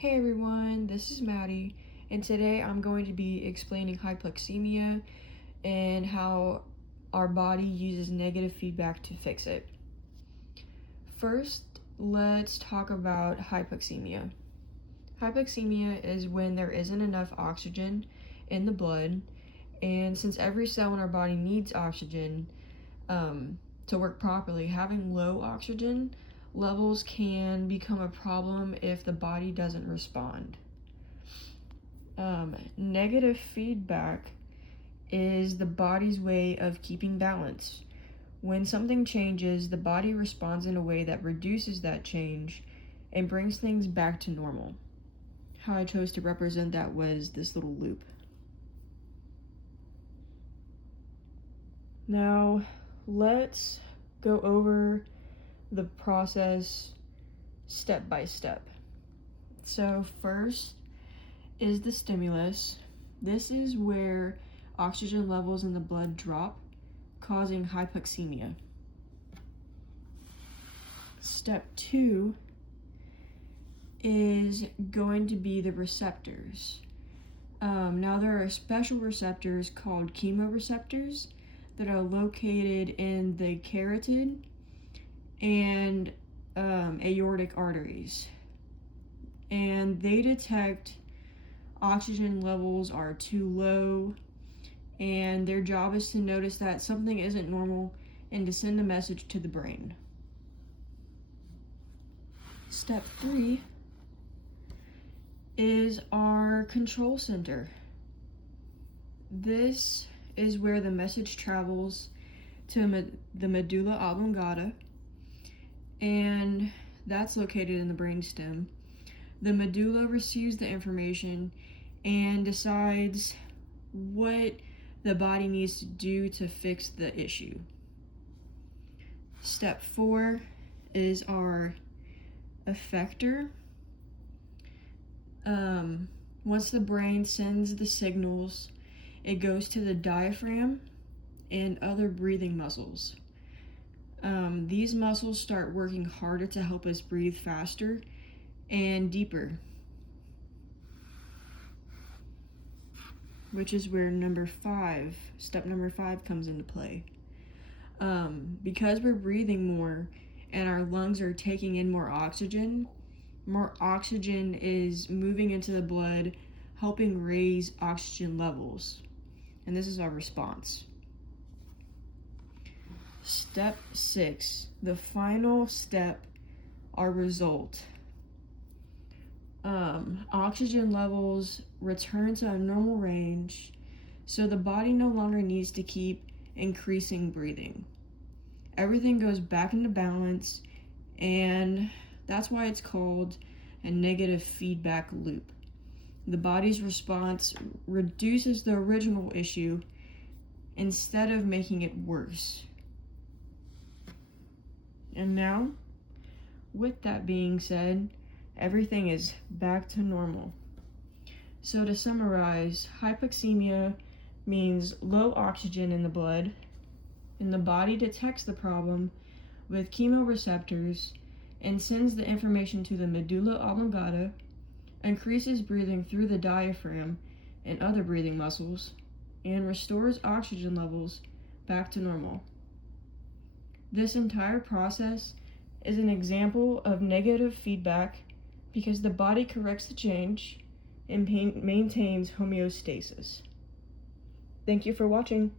Hey everyone, this is Maddie, and today I'm going to be explaining hypoxemia and how our body uses negative feedback to fix it. First, let's talk about hypoxemia. Hypoxemia is when there isn't enough oxygen in the blood, and since every cell in our body needs oxygen to work properly, having low oxygen levels can become a problem if the body doesn't respond. Negative feedback is the body's way of keeping balance. When something changes, the body responds in a way that reduces that change and brings things back to normal. How I chose to represent that was this little loop. Now, let's go over the process step by step. So first is the stimulus. This is where oxygen levels in the blood drop, causing hypoxemia. Step 2 is going to be the receptors. Now there are special receptors called chemoreceptors that are located in the carotid and aortic arteries, and they detect oxygen levels are too low, and their job is to notice that something isn't normal and to send a message to the brain. Step 3 is our control center. This is where the message travels to the medulla oblongata, and that's located in the brainstem. The medulla receives the information and decides what the body needs to do to fix the issue. Step 4 is our effector. Once the brain sends the signals, it goes to the diaphragm and other breathing muscles. These muscles start working harder to help us breathe faster and deeper, which is where step number 5 comes into play. Because we're breathing more and our lungs are taking in more oxygen is moving into the blood, helping raise oxygen levels. And this is our response. Step 6, the final step, our result. Oxygen levels return to a normal range, so the body no longer needs to keep increasing breathing. Everything goes back into balance, and that's why it's called a negative feedback loop. The body's response reduces the original issue instead of making it worse. And now, with that being said, everything is back to normal. So to summarize, hypoxemia means low oxygen in the blood, and the body detects the problem with chemoreceptors and sends the information to the medulla oblongata, increases breathing through the diaphragm and other breathing muscles, and restores oxygen levels back to normal. This entire process is an example of negative feedback because the body corrects the change and maintains homeostasis. Thank you for watching.